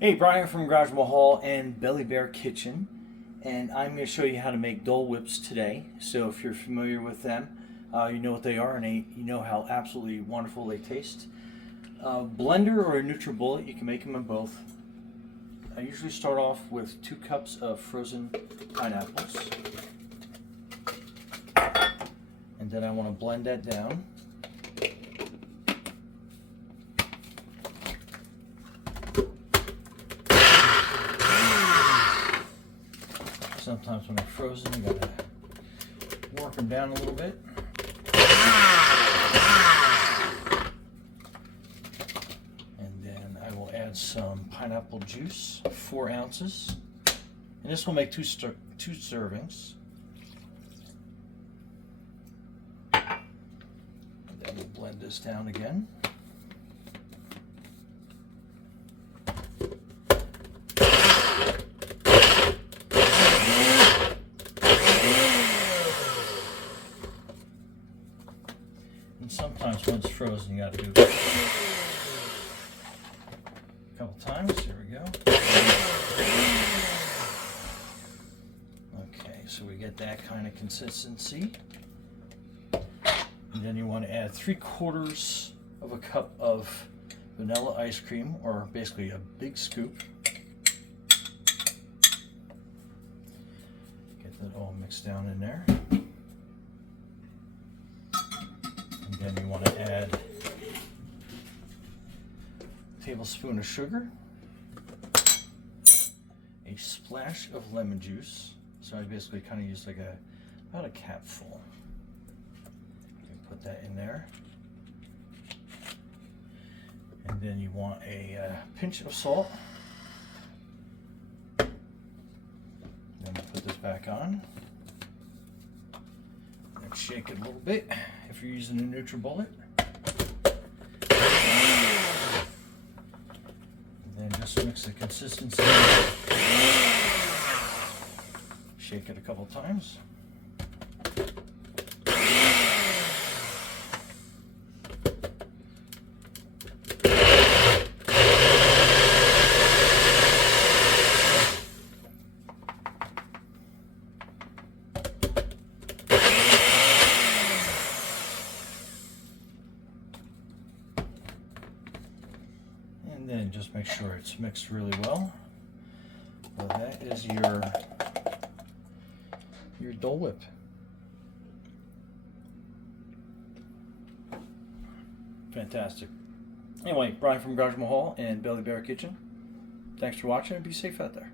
Hey, Brian from Garage Mahal and Belly Bear Kitchen, and I'm going to show you how to make Dole Whips today. So if you're familiar with them, you know what they are and you know how absolutely wonderful they taste. Blender or a NutriBullet, you can make them in both. I usually start off with 2 cups of frozen pineapples, and then I want to blend that down. Sometimes when they're frozen, you gotta work them down a little bit. And then I will add some pineapple juice, 4 ounces. And this will make two servings. And then we'll blend this down again. And sometimes when it's frozen, you got to do it a couple times. Here we go. Okay, so we get that kind of consistency. And then you want to add 3/4 of a cup of vanilla ice cream, or basically a big scoop. Get that all mixed down in there. Then you want to add a tablespoon of sugar, a splash of lemon juice. So I basically kind of use like about a capful. You can put that in there. And then you want a pinch of salt. Then we'll put this back on. And shake it a little bit if you're using a NutriBullet. And then just mix the consistency. Shake it a couple times. And then just make sure it's mixed really well. So that is your Dole Whip. Fantastic. Anyway, Brian from Garage Mahal and Belly Bear Kitchen. Thanks for watching and be safe out there.